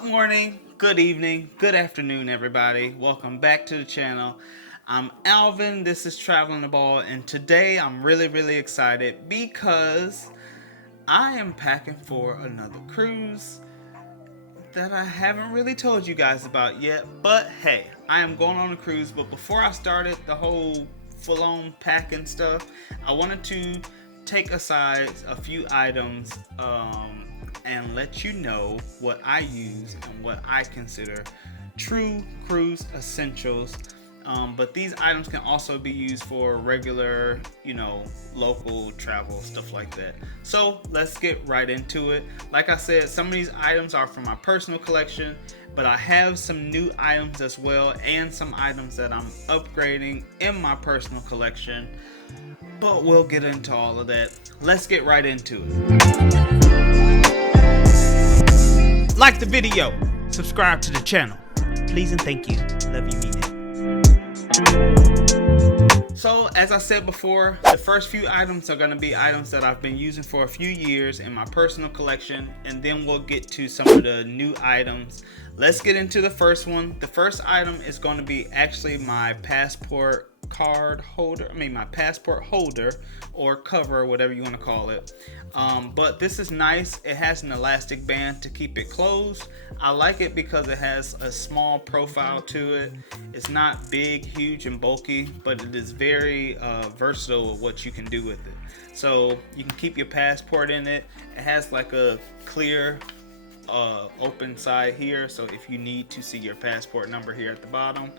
Good morning, good evening, good afternoon, everybody. Welcome back to the channel. I'm Alvin, this is TravelingABald, and today I'm really excited because I am packing for another cruise that I haven't really told you guys about yet. But hey, I am going on a cruise, but before I started the whole full-on packing stuff, I wanted to take aside a few items and let you know what I use and what I consider true cruise essentials. But these items can also be used for regular, local travel, stuff like that. So let's get right into it. Like I said, some of these items are from my personal collection, but I have some new items as well and some items that I'm upgrading in my personal collection. But we'll get into all of that. Let's get right into it. Like the video, subscribe to the channel. Please and thank you. Love you, mean it. So, as I said before, the first few items are going to be items that I've been using for a few years in my personal collection, and then we'll get to some of the new items. Let's get into the first one. The first item is going to be actually my passport my passport holder or cover, whatever you want to call it. But this is nice. It has an elastic band to keep it closed. I like it because it has a small profile to it. It's not big, huge, and bulky, but it is very versatile with what you can do with it. So you can keep your passport in it. It has like a clear open side here, so if you need to see your passport number here at the bottom,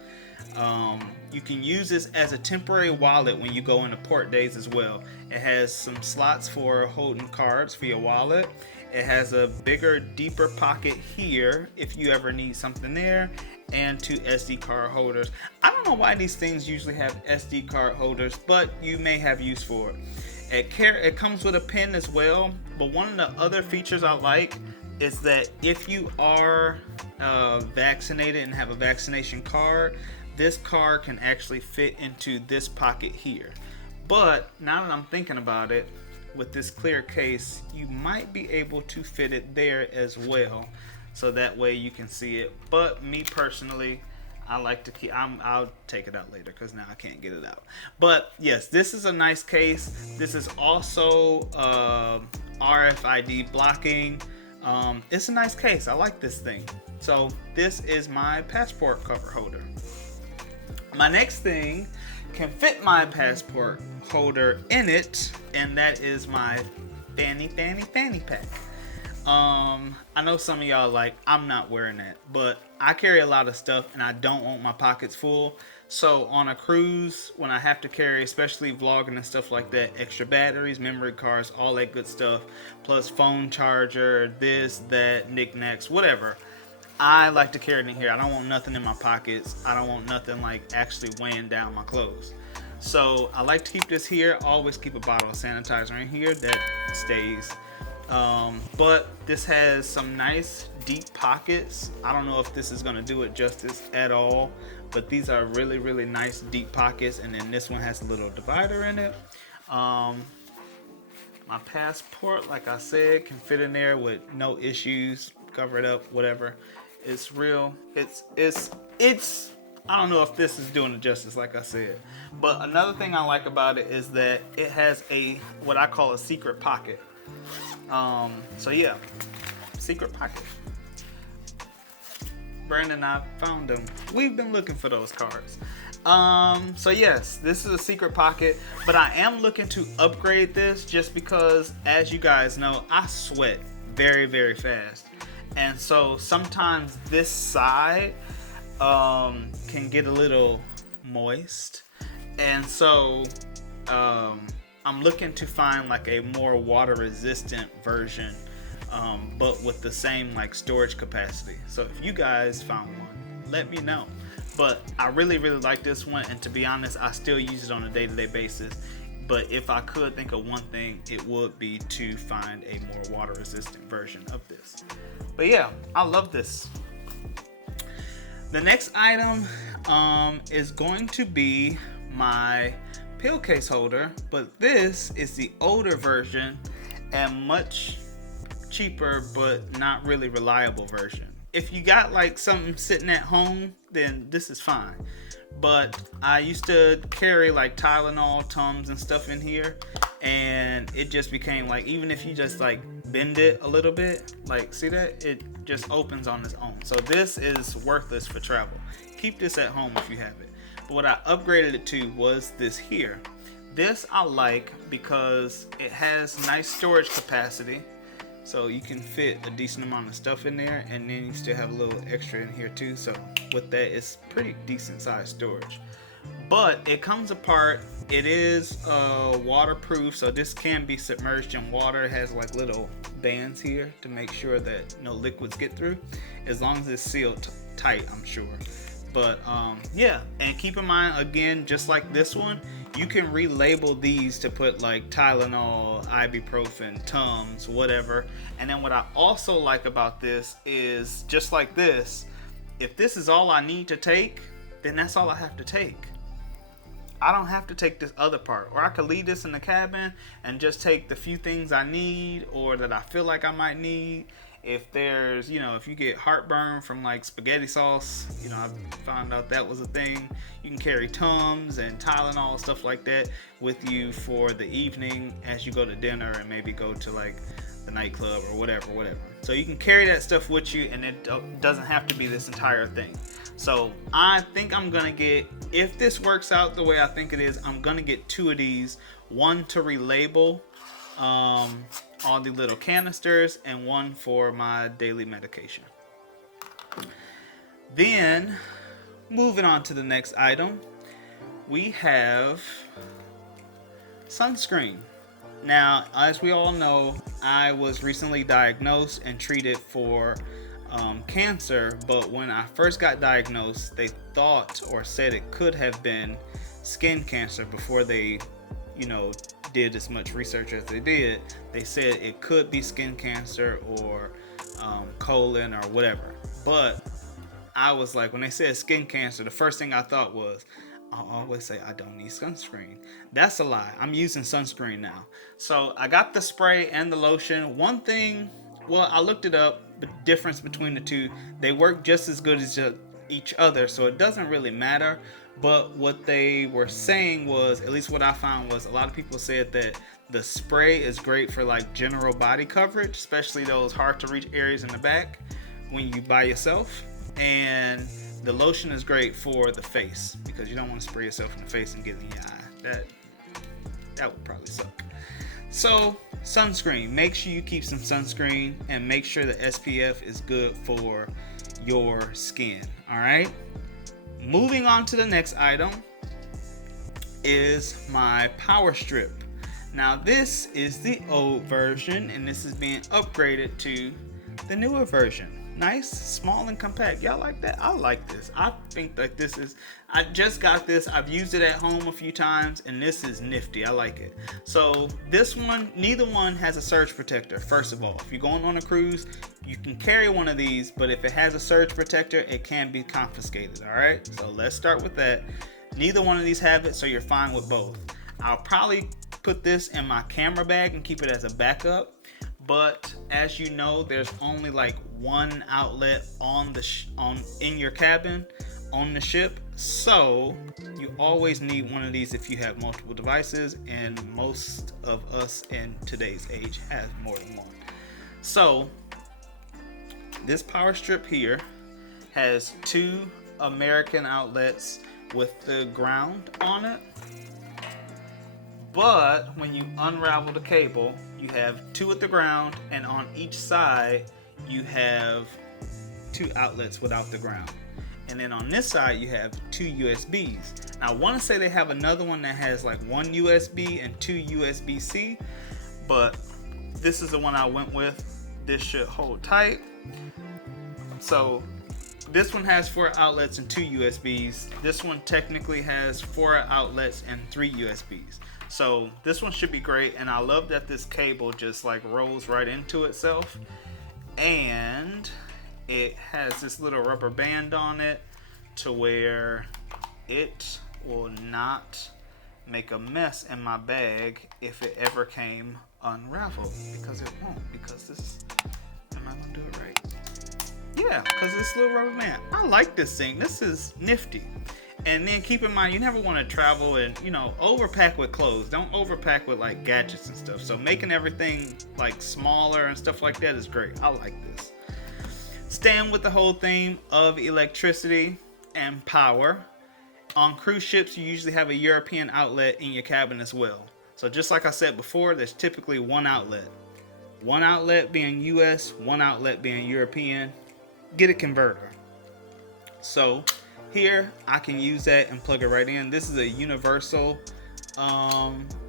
you can use this as a temporary wallet when you go into port days as well. It has some slots for holding cards for your wallet. It has a bigger, deeper pocket here if you ever need something there, and two SD card holders. I don't know why these things usually have SD card holders, but you may have use for it. It comes with a pen as well, but one of the other features I like is that if you are vaccinated and have a vaccination card, this card can actually fit into this pocket here. But now that I'm thinking about it, with this clear case, you might be able to fit it there as well, so that way you can see it. But me personally, I like to keep, I'll take it out later because now I can't get it out. But yes, this is a nice case. This is also RFID blocking. It's a nice case. I like this thing. So this is my passport cover holder. My next thing can fit my passport holder in it, and that is my Fanny Pack. I know some of y'all like, I'm not wearing that, but I carry a lot of stuff and I don't want my pockets full. So on a cruise, when I have to carry, especially vlogging and stuff like that, extra batteries, memory cards, all that good stuff, plus phone charger, this, that, knickknacks, whatever, I like to carry it in here. I don't want nothing in my pockets. I don't want nothing like actually weighing down my clothes. So I like to keep this here. Always keep a bottle of sanitizer in here that stays. But this has some nice deep pockets. I don't know if this is gonna do it justice at all, but these are really nice deep pockets. And then this one has a little divider in it. My passport, like I said, can fit in there with no issues. Cover it up, whatever. It's real. It's I don't know if this is doing it justice, like I said. But another thing I like about it is that it has what I call a secret pocket. So yeah, secret pocket. Brandon and I found them. We've been looking for those cards. So yes, this is a secret pocket, but I am looking to upgrade this just because, as you guys know, I sweat very fast. And so sometimes this side can get a little moist. And so I'm looking to find like a more water resistant version, but with the same like storage capacity. So if you guys found one, let me know. But I really like this one, and to be honest, I still use it on a day-to-day basis. But if I could think of one thing, it would be to find a more water resistant version of this. But yeah, I love this. The next item is going to be my pill case holder, but this is the older version and much cheaper but not really reliable version. if you got like something sitting at home, then this is fine. But I used to carry like Tylenol, Tums, and stuff in here, and it just became like, even if you just like bend it a little bit, like see that? It just opens on its own. So this is worthless for travel. Keep this at home if you have it. But what I upgraded it to was this here. This I like because it has nice storage capacity. So you can fit a decent amount of stuff in there, and then you still have a little extra in here too. So with that, it's pretty decent sized storage. But it comes apart. It is waterproof, so this can be submerged in water. It has like little bands here to make sure that no liquids get through, as long as it's sealed tight, I'm sure. But yeah, and keep in mind, again, just like this one, you can relabel these to put like Tylenol, ibuprofen, Tums, whatever. And then what I also like about this is, just like this, if this is all I need to take, then that's all I have to take. I don't have to take this other part. Or I could leave this in the cabin and just take the few things I need or that I feel like I might need. If there's, if you get heartburn from like spaghetti sauce, I found out that was a thing. You can carry Tums and Tylenol, stuff like that, with you for the evening as you go to dinner and maybe go to like the nightclub or whatever. So you can carry that stuff with you, and it doesn't have to be this entire thing. So I think I'm gonna get, if this works out the way I think it is, I'm gonna get 2 of these. One to relabel all the little canisters, and one for my daily medication. Then moving on to the next item, we have sunscreen. Now, as we all know, I was recently diagnosed and treated for cancer, but when I first got diagnosed, they thought or said it could have been skin cancer before they did as much research as they did. They said it could be skin cancer or colon or whatever. But I was like, when they said skin cancer, the first thing I thought was, I always say I don't need sunscreen. That's a lie. I'm using sunscreen now. So I got the spray and the lotion. One thing, well, I looked it up, the difference between the two, they work just as good as each other, so it doesn't really matter. But what they were saying was, at least what I found was, a lot of people said that the spray is great for like general body coverage, especially those hard to reach areas in the back when you by yourself. And the lotion is great for the face, because you don't want to spray yourself in the face and get in your eye. That would probably suck. So sunscreen, make sure you keep some sunscreen, and make sure the SPF is good for your skin. All right. Moving on to the next item is my power strip. Now this is the old version, and this is being upgraded to the newer version. Nice, small, and compact. Y'all like that? I like this. I think that this is, I just got this. I've used it at home a few times, and this is nifty. I like it. So this one, neither one has a surge protector. First of all, if you're going on a cruise, you can carry one of these, but if it has a surge protector, it can be confiscated. All right, so let's start with that. Neither one of these have it, so you're fine with both. I'll probably put this in my camera bag and keep it as a backup. But as you know, there's only like one outlet on the in your cabin on the ship, so you always need one of these if you have multiple devices, and most of us in today's age have more than one. So this power strip here has 2 American outlets with the ground on it. But when you unravel the cable, you have 2 at the ground, and on each side you have 2 outlets without the ground. And then on this side you have 2 USBs. Now I want to say they have another one that has like 1 USB and 2 USB-C, but this is the one I went with. This should hold tight. So this one has 4 outlets and 2 USBs. This one technically has 4 outlets and 3 USBs. So this one should be great, and I love that this cable just like rolls right into itself, and it has this little rubber band on it to where it will not make a mess in my bag if it ever came unraveled, because it won't, because this, am I gonna do it right? Yeah, because this little rubber band. I like this thing. This is nifty. And then keep in mind, you never want to travel and, overpack with clothes. Don't overpack with like gadgets and stuff. So making everything like smaller and stuff like that is great. I like this. Staying with the whole theme of electricity and power. On cruise ships, you usually have a European outlet in your cabin as well. So just like I said before, there's typically one outlet. One outlet being US, one outlet being European. Get a converter. So here, I can use that and plug it right in. This is a universal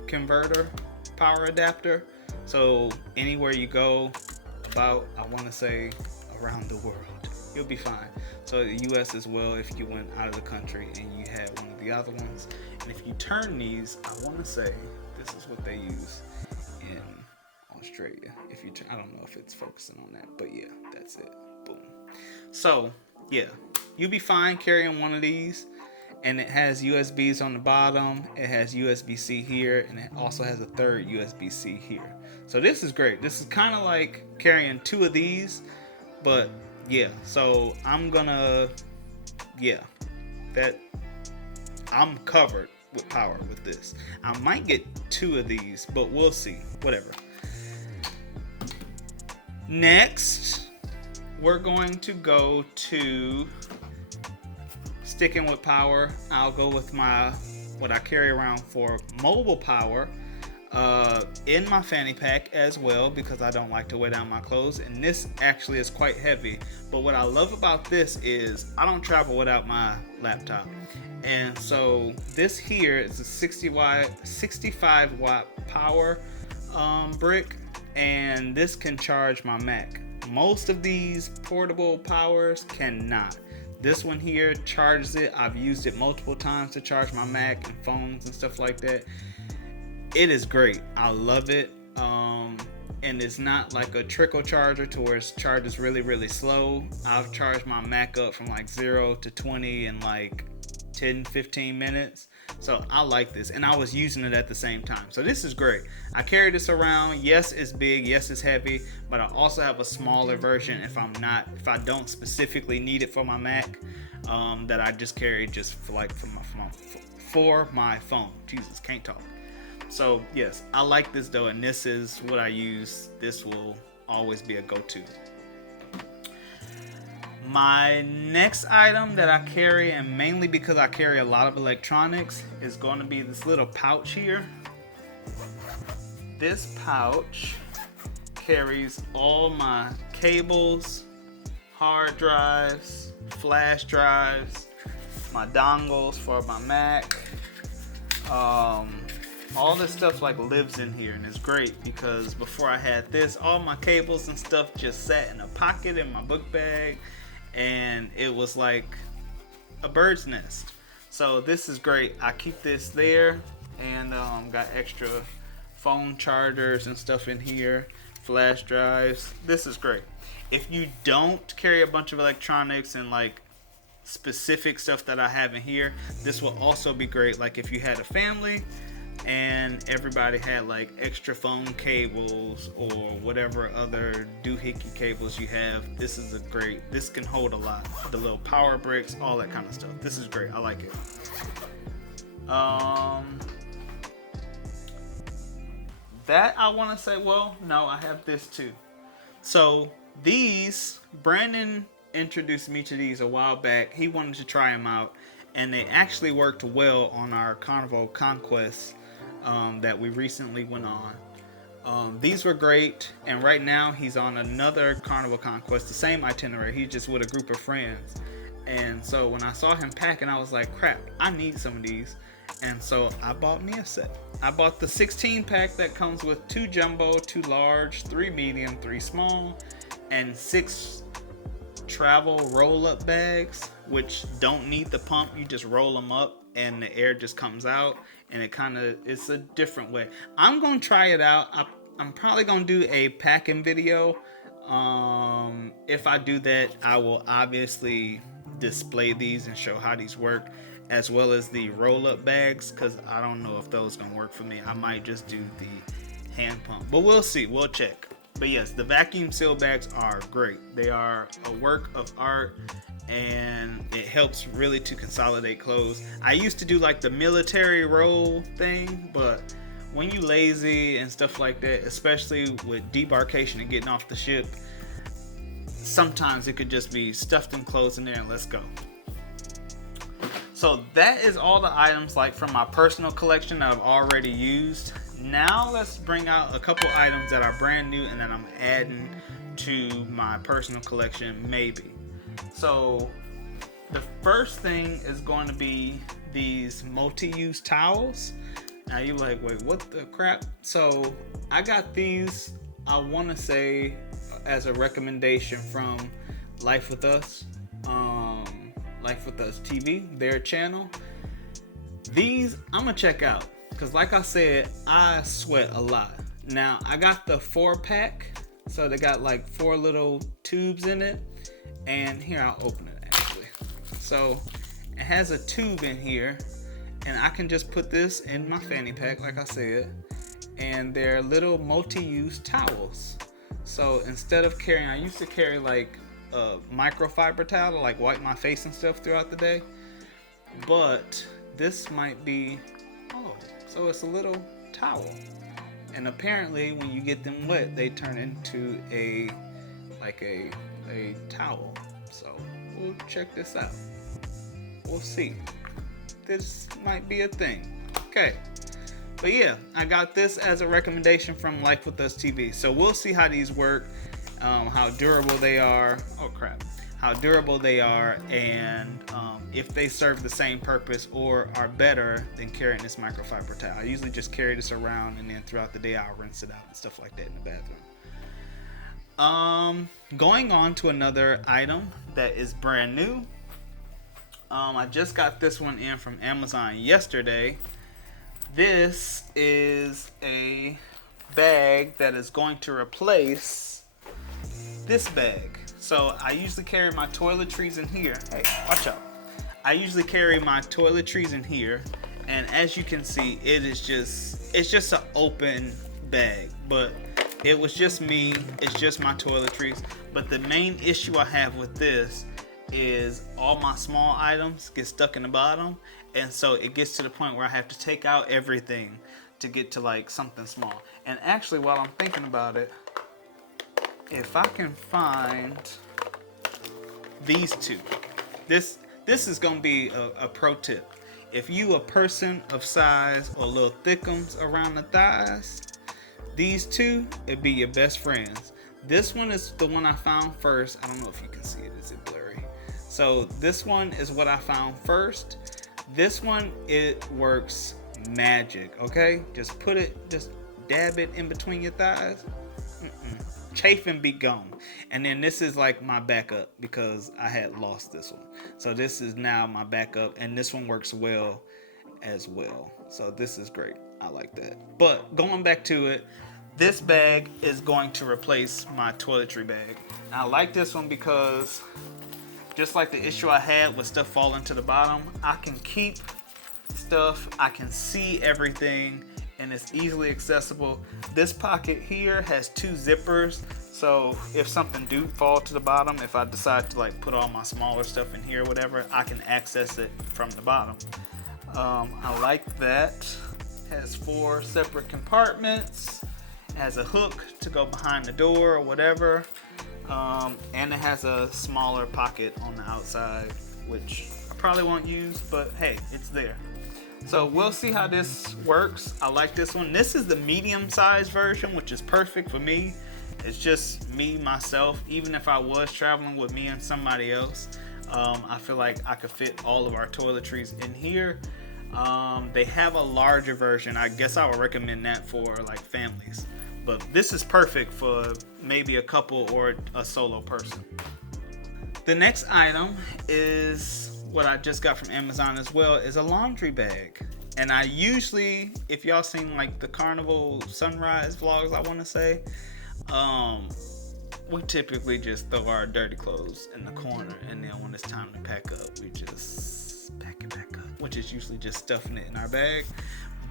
converter, power adapter. So anywhere you go, about, I want to say, around the world, you'll be fine. So the US as well, if you went out of the country and you had one of the other ones. And if you turn these, I want to say, this is what they use in Australia. If you turn, I don't know if it's focusing on that, but yeah, that's it. Boom. So, yeah. You'll be fine carrying one of these, and it has USBs on the bottom. It has USB-C here, and it also has a third USB-C here. So this is great. This is kind of like carrying two of these, but yeah. So I'm covered with power with this. I might get two of these, but we'll see. Whatever. Next, we're going to go to, sticking with power, I'll go with what I carry around for mobile power in my fanny pack as well, because I don't like to weigh down my clothes, and this actually is quite heavy. But what I love about this is I don't travel without my laptop, and so this here is a 65 watt power brick, and this can charge my Mac. Most of these portable powers cannot. This one here charges it. I've used it multiple times to charge my Mac and phones and stuff like that. It is great. I love it. And it's not like a trickle charger to where it charges really, really slow. I've charged my Mac up from like 0 to 20 in like 10-15 minutes. So I like this, and I was using it at the same time. So this is great. I carry this around. Yes, it's big. Yes, it's heavy. But I also have a smaller version if I don't specifically need it for my Mac, that I just carry just for my phone. Jesus, can't talk. So yes, I like this though, and this is what I use. This will always be a go-to. My next item that I carry, and mainly because I carry a lot of electronics, is going to be this little pouch here. This pouch carries all my cables, hard drives, flash drives, my dongles for my Mac. All this stuff like lives in here, and it's great because before I had this, all my cables and stuff just sat in a pocket in my book bag, and it was like a bird's nest. So this is great. I keep this there, and got extra phone chargers and stuff in here, flash drives. This is great. If you don't carry a bunch of electronics and like specific stuff that I have in here, this will also be great. Like if you had a family and everybody had like extra phone cables or whatever other doohickey cables you have, this can hold a lot. The little power bricks, all that kind of stuff. This is great. I like it. That I want to say, well, no, I have this too. So these, Brandon introduced me to these a while back. He wanted to try them out, and they actually worked well on our Carnival Conquest that we recently went on. These were great, and right now he's on another Carnival Conquest, the same itinerary. He's just with a group of friends, and so when I saw him packing, I was like, crap, I need some of these. And so I bought me a set. I bought the 16 pack that comes with 2 jumbo, 2 large, 3 medium, 3 small, and 6 travel roll-up bags, which don't need the pump. You just roll them up and the air just comes out, and it's a different way. I'm gonna try it out. I'm probably gonna do a packing video. If I do that, I will obviously display these and show how these work, as well as the roll-up bags, because I don't know if those gonna work for me. I might just do the hand pump, but we'll see. We'll check. But yes, the vacuum seal bags are great. They are a work of art, and it helps really to consolidate clothes. I used to do like the military roll thing, but when you lazy and stuff like that, especially with debarkation and getting off the ship, sometimes it could just be stuff them clothes in there and let's go. So that is all the items like from my personal collection that I've already used. Now let's bring out a couple items that are brand new and that I'm adding to my personal collection maybe. So the first thing is going to be these multi-use towels. Now you're like, wait, what the crap? So I got these, I want to say, as a recommendation from Life With Us, Life With Us TV, their channel. These I'm gonna check out because, like I said, I sweat a lot. Now I got the 4-pack, so they got like 4 little tubes in it, and here I'll open it actually. So it has a tube in here, and I can just put this in my fanny pack, like I said, and they're little multi-use towels. So instead of carrying, I used to carry like a microfiber towel to like wipe my face and stuff throughout the day, but this might be, oh, so it's a little towel, and apparently when you get them wet they turn into a towel. So we'll check this out, we'll see, this might be a thing. Okay, but yeah, I got this as a recommendation from Life With Us TV, so we'll see how these work, how durable they are, how durable they are, and if they serve the same purpose or are better than carrying this microfiber towel. I usually just carry this around, and then throughout the day I'll rinse it out and stuff like that in the bathroom. Going on to another item that is brand new. I just got this one in from Amazon yesterday. This is a bag that is going to replace this bag. So I usually carry my toiletries in here. Hey, watch out. I usually carry my toiletries in here, and as you can see, it's just an open bag, but it was just me, it's just my toiletries. But the main issue I have with this is all my small items get stuck in the bottom, and so it gets to the point where I have to take out everything to get to like something small. And actually, while I'm thinking about it, if I can find these two, this is gonna be a pro tip. If you a person of size or little thickums around the thighs, these two, it'd be your best friends. This one is the one I found first. I don't know if you can see it, is it blurry? So this one is what I found first. This one, it works magic, okay? Just dab it in between your thighs. Chafing be gone. And then this is like my backup because I had lost this one. So this is now my backup, and this one works well as well. So this is great. I like that. But going back to it, this bag is going to replace my toiletry bag. I like this one because just like the issue I had with stuff falling to the bottom, I can keep stuff, I can see everything, and it's easily accessible. This pocket here has 2 zippers, so if something do fall to the bottom, if I decide to like put all my smaller stuff in here or whatever, I can access it from the bottom. I like that. It has 4 separate compartments. It has a hook to go behind the door or whatever. And it has a smaller pocket on the outside, which I probably won't use, but hey, it's there. So we'll see how this works. I like this one. This is the medium-sized version, which is perfect for me. It's just me, myself. Even if I was traveling with me and somebody else, I feel like I could fit all of our toiletries in here. They have a larger version. I guess I would recommend that for like families. But this is perfect for maybe a couple or a solo person. The next item is what I just got from Amazon as well, is a laundry bag. And I usually, if y'all seen like the Carnival Sunrise vlogs, I want to say, we typically just throw our dirty clothes in the corner, and then when it's time to pack up, we just pack it back up, which is usually just stuffing it in our bag.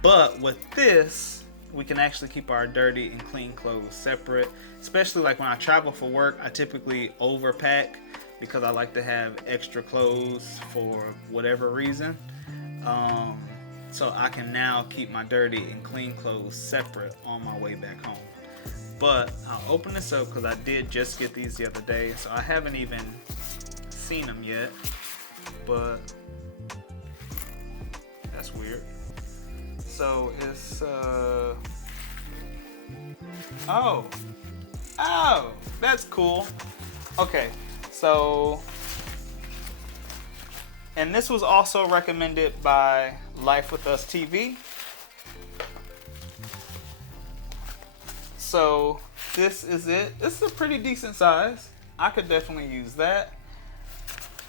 But with this, we can actually keep our dirty and clean clothes separate. Especially like when I travel for work, I typically overpack because I like to have extra clothes for whatever reason. So I can now keep my dirty and clean clothes separate on my way back home. But I'll open this up because I did just get these the other day, so I haven't even seen them yet. But that's weird. So it's oh, that's cool. Okay, so, and this was also recommended by Life With Us TV. So this is it. This is a pretty decent size. I could definitely use that.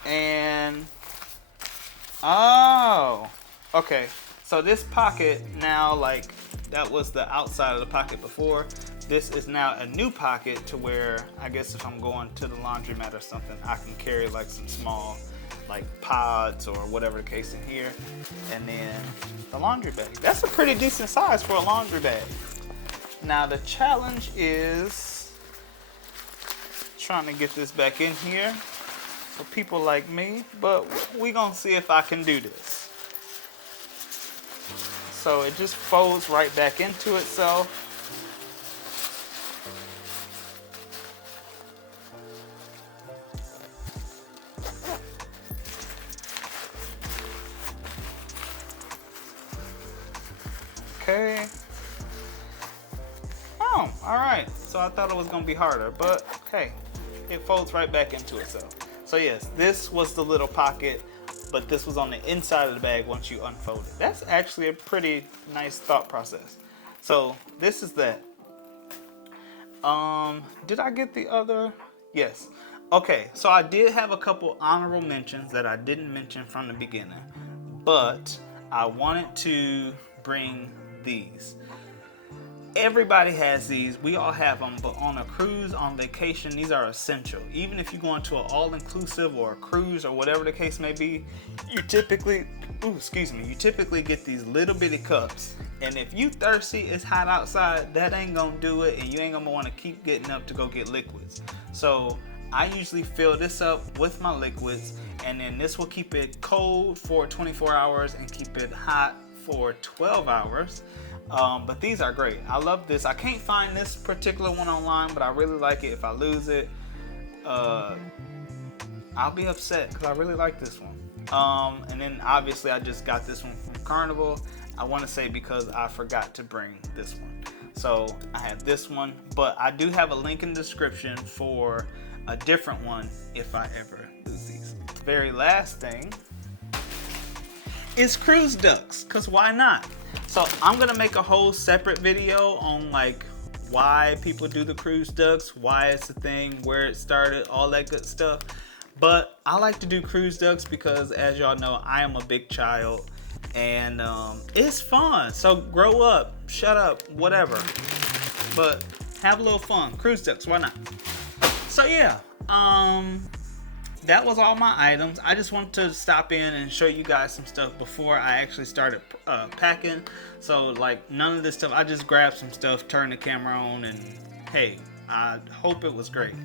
And oh, okay. So this pocket now, like that was the outside of the pocket before. This is now a new pocket to where I guess if I'm going to the laundromat or something, I can carry like some small like pods or whatever the case in here. And then the laundry bag. That's a pretty decent size for a laundry bag. Now the challenge is trying to get this back in here for people like me, but we're gonna see if I can do this. So it just folds right back into itself. Okay. Oh, all right. So I thought it was gonna be harder, but okay, it folds right back into itself. So yes, this was the little pocket, but this was on the inside of the bag once you unfold it. That's actually a pretty nice thought process. So this is that. Did I get the other? Yes. Okay, so I did have a couple honorable mentions that I didn't mention from the beginning, but I wanted to bring these. Everybody has these. We all have them, but on a cruise, on vacation, these are essential. Even if you're going to an all-inclusive or a cruise or whatever the case may be, you typically, you typically get these little bitty cups. And if you thirsty, it's hot outside, that ain't gonna do it, and you ain't gonna want to keep getting up to go get liquids. So I usually fill this up with my liquids, and then this will keep it cold for 24 hours and keep it hot for 12 hours. But these are great. I love this. I can't find this particular one online, but I really like it. If I lose it, I'll be upset because I really like this one. And then obviously I just got this one from Carnival. I want to say because I forgot to bring this one. So I have this one, but I do have a link in the description for a different one if I ever lose these. The very last thing is cruise ducks, because why not? So I'm gonna make a whole separate video on like why people do the cruise ducks, why it's a thing, where it started, all that good stuff. But I like to do cruise ducks because, as y'all know, I am a big child, and it's fun. So grow up, shut up, whatever. But have a little fun. Cruise ducks, why not? So yeah, that was all my items. I just wanted to stop in and show you guys some stuff before I actually started packing. So like none of this stuff, I just grabbed some stuff, turned the camera on, and hey, I hope it was great.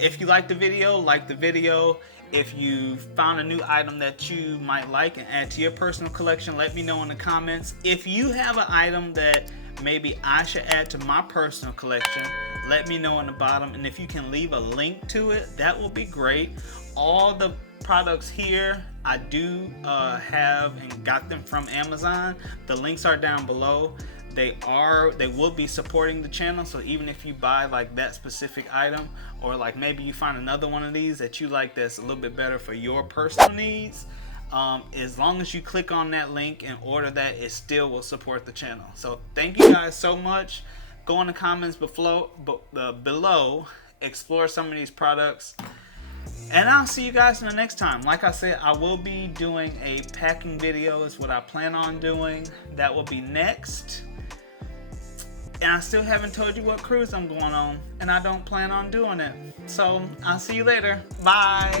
If you liked the video, like the video. If you found a new item that you might like and add to your personal collection, let me know in the comments. If you have an item that maybe I should add to my personal collection, let me know in the bottom. And if you can leave a link to it, that will be great. All the products here I do have and got them from Amazon. The links are down below. They will be supporting the channel, so even if you buy like that specific item, or like maybe you find another one of these that you like that's a little bit better for your personal needs, as long as you click on that link and order that, it still will support the channel. So thank you guys so much. Go in the comments below, explore some of these products, and I'll see you guys in the next time. Like I said, I will be doing a packing video is what I plan on doing. That will be next. And I still haven't told you what cruise I'm going on, and I don't plan on doing it. So I'll see you later. Bye.